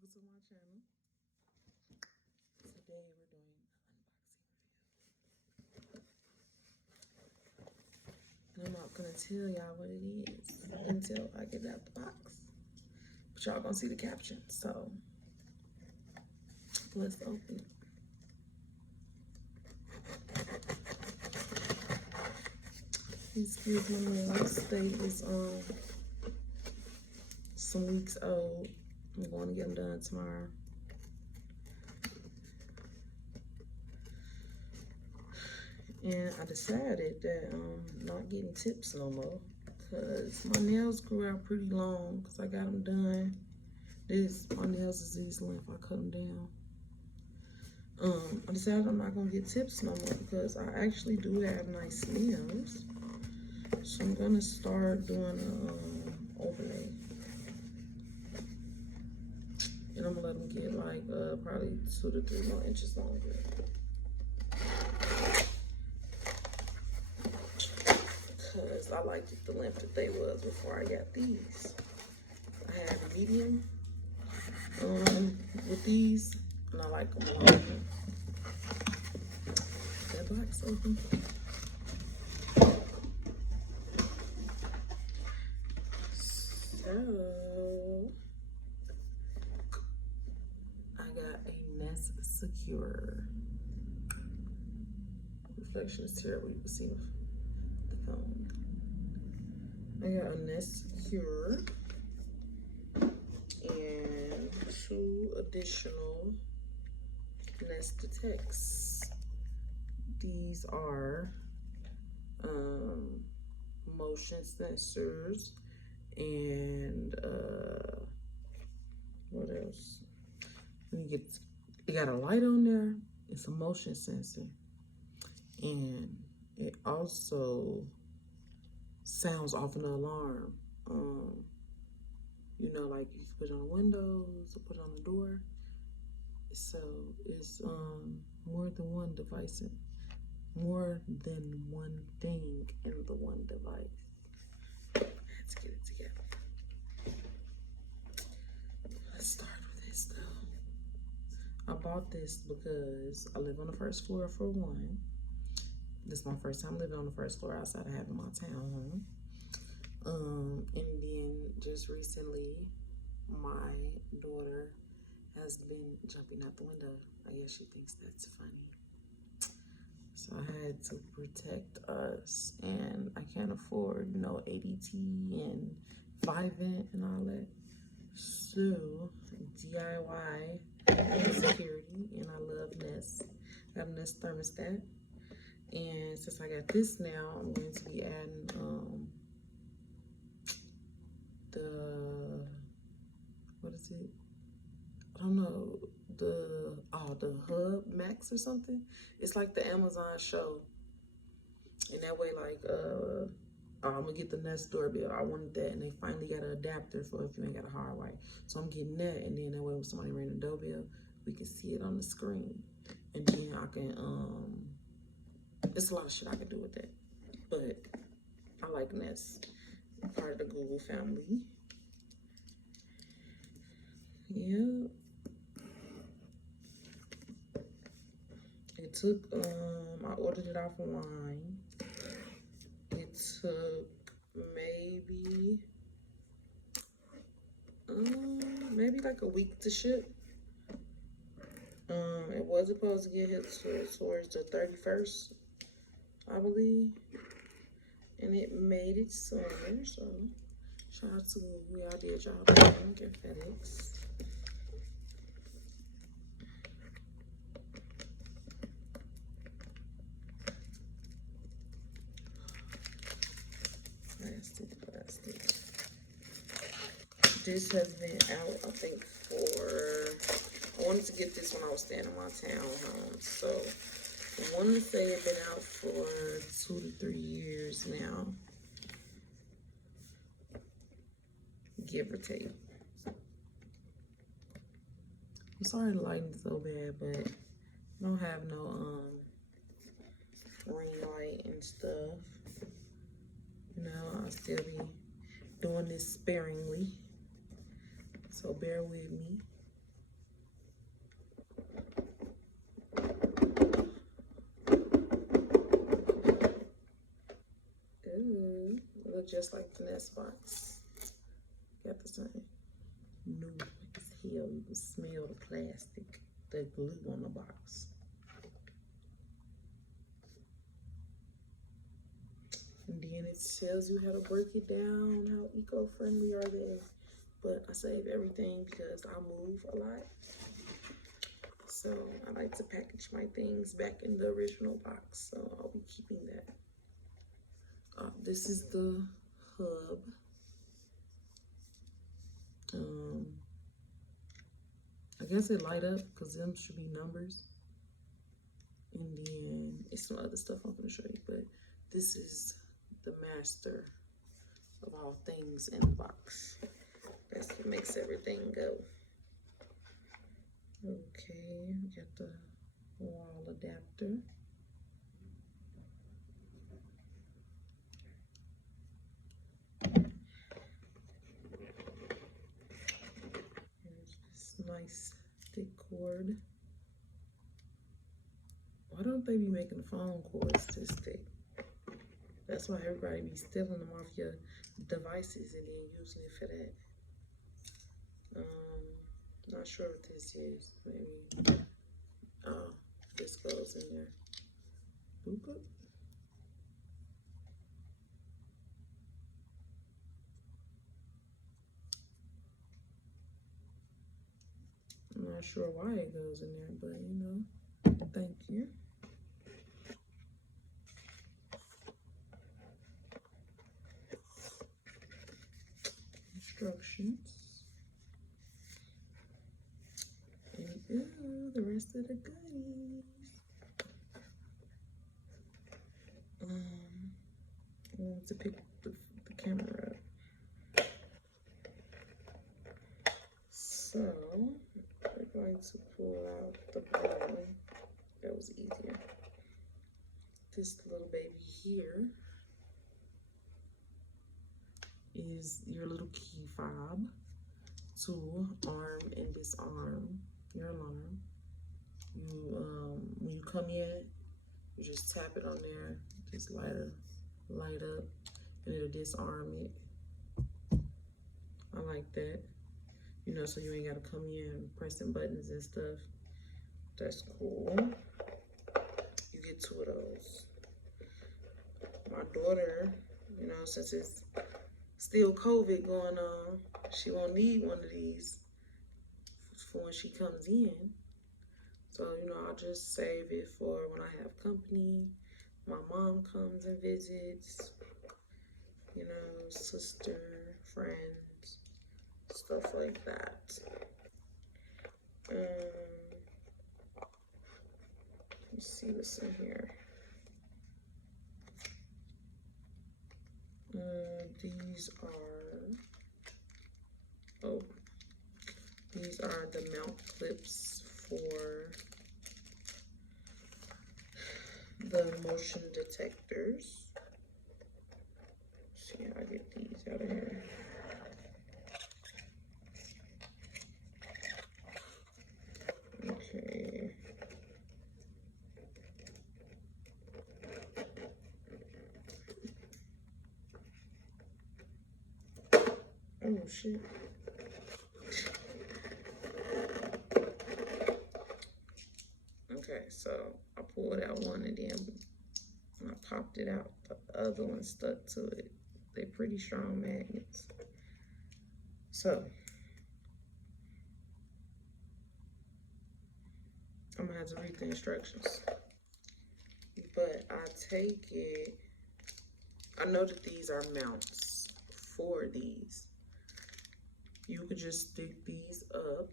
over to my channel. Today we're doing an unboxing video. And I'm not gonna tell y'all what it is until I get out the box. But y'all gonna see the caption, so let's open it. Excuse my nails. They is some weeks old. I'm going to get them done tomorrow. And I decided that I'm not getting tips no more because my nails grew out pretty long because I got them done. My nails is this length. I cut them down. I decided I'm not gonna get tips no more because I actually do have nice nails. So I'm gonna start doing an overlay. And I'm gonna let them get like probably 2 to 3 more inches longer. Because I liked it the length that they was before I got these. I had a medium with these, and I like them long. That box open. So I got a Nest Secure. Reflection is terrible. You can see the phone. I got a Nest Secure and 2 additional Nest Detects. These are motion sensors and what else? It got a light on there. It's a motion sensor, and it also sounds off an alarm. You know, like you put it on windows or put it on the door. So it's more than one device, more than one thing in the one device. Let's get it together. Let's start with this though. I bought this because I live on the first floor for one. This is my first time living on the first floor outside of having my townhome. And then just recently, my daughter has been jumping out the window. I guess she thinks that's funny. So I had to protect us, and I can't afford, ADT and Vivint and all that. So DIY security, and I love Nest. I have a Nest thermostat, and since I got this now, I'm going to be adding what is it? I don't know, the Hub Max or something. It's like the Amazon show. And that way, like, I'm gonna get the Nest doorbell. I wanted that, and they finally got an adapter for if you ain't got a hard wire. So I'm getting that, and then that way when somebody ring the doorbell, we can see it on the screen. And then I can, it's a lot of shit I can do with that. But I like Nest, part of the Google family. Yeah. It took, I ordered it off online. It took maybe like a week to ship. It was supposed to get here towards the 31st, I believe. And it made it sooner, so shout out to who y'all did y'all thing at FedEx. Plastic. This has been out, I think, I wanted to get this when I was staying in my townhome. So I want to say it's been out for 2 to 3 years now, give or take. I'm sorry the lighting's so bad, but I don't have no ring light and stuff. I'll still be doing this sparingly, so bear with me. just like the Nest box. Got the same. New as hell. You can smell the plastic, the glue on the box. And then it tells you how to break it down, how eco-friendly are they. But I save everything because I move a lot. So I like to package my things back in the original box. So I'll be keeping that. This is the hub. I guess it light up because them should be numbers. And then it's some other stuff I'm gonna show you, but this is the master of all things in the box. That's what makes everything go. Okay, we got the wall adapter. Here's this nice thick cord. Why don't they be making the phone cords this thick? That's why everybody be stealing them off your devices and then using it for that. Not sure what this is. Maybe. Oh, this goes in there. Boop, boop. I'm not sure why it goes in there, but you know, thank you. Instructions. And ooh, the rest of the goodies. I want to pick the camera up. So we're going to pull out the bottom. That was easier. This little baby here is your little key fob to arm and disarm your alarm. You when you come in, you just tap it on there, just light up, and it'll disarm it. I like that. You know, so you ain't gotta come in pressing buttons and stuff. That's cool. You get 2 of those. My daughter, you know, since it's still COVID going on, she won't need one of these for when she comes in. So, you know, I'll just save it for when I have company. My mom comes and visits, you know, sister, friends, stuff like that. Let's see what's in here. These are the mount clips for the motion detectors. Let's see how I get these out of here. Okay. Oh shit. Okay, so I pulled out one and then when I popped it out, the other one stuck to it. They're pretty strong magnets. So I'm gonna have to read the instructions. But I take it, I know that these are mounts for these. You could just stick these up.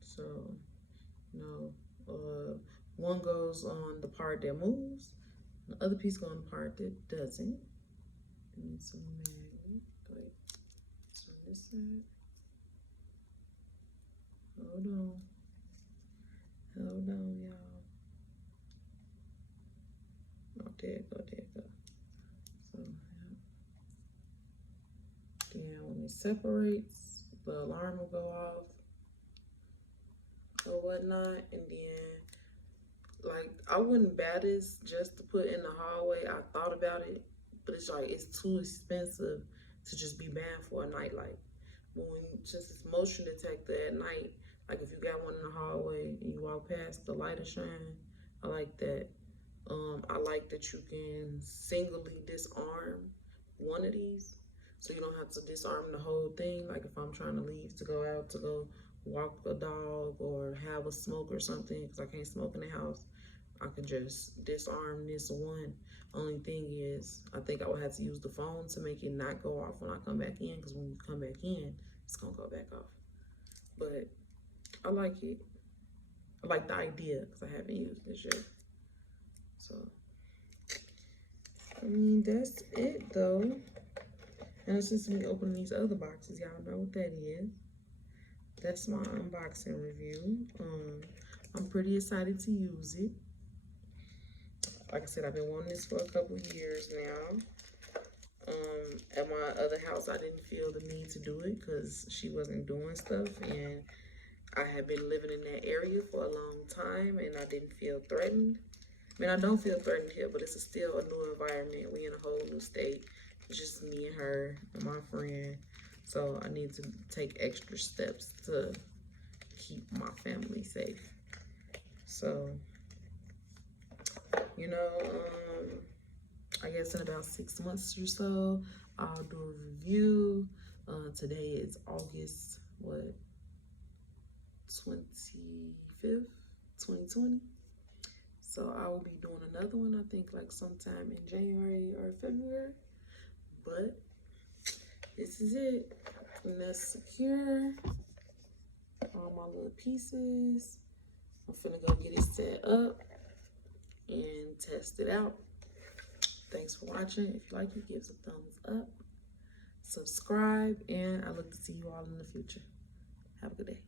So, you know, one goes on the part that moves, the other piece goes on the part that doesn't. And some magnet. Wait, it's on this side. Hold on. Hold on, y'all. Oh, there it go, there it go. So, yeah. Then when it separates, the alarm will go off or whatnot, and then Like, I wouldn't buy this just to put in the hallway. I thought about it, but it's like it's too expensive to just be banned for a night light. But when since it's motion detector at night, like if you got one in the hallway and you walk past, the light is shining. I like that. I like that you can singly disarm one of these, so you don't have to disarm the whole thing. Like if I'm trying to leave to go out to go walk a dog or have a smoke or something, because I can't smoke in the house, I can just disarm this one. Only thing is, I think I would have to use the phone to make it not go off when I come back in, because when you come back in, it's gonna go back off. But I like it. I like the idea because I haven't used this yet. So, I mean, that's it though. And since we open these other boxes, y'all know what that is. That's my unboxing review. I'm pretty excited to use it. Like I said, I've been wanting this for a couple years now. At my other house, I didn't feel the need to do it because she wasn't doing stuff, and I had been living in that area for a long time, and I didn't feel threatened. I mean, I don't feel threatened here, but it's still a new environment. We in a whole new state. It's just me and her and my friend. So I need to take extra steps to keep my family safe. So, you know, I guess in about 6 months or so, I'll do a review. Today is August, what, 25th, 2020. So I will be doing another one, I think like sometime in January or February. But this is it. And that's secure. All my little pieces. I'm finna go get it set up and test it out. Thanks for watching. If you like it, give us a thumbs up. Subscribe, and I look to see you all in the future. Have a good day.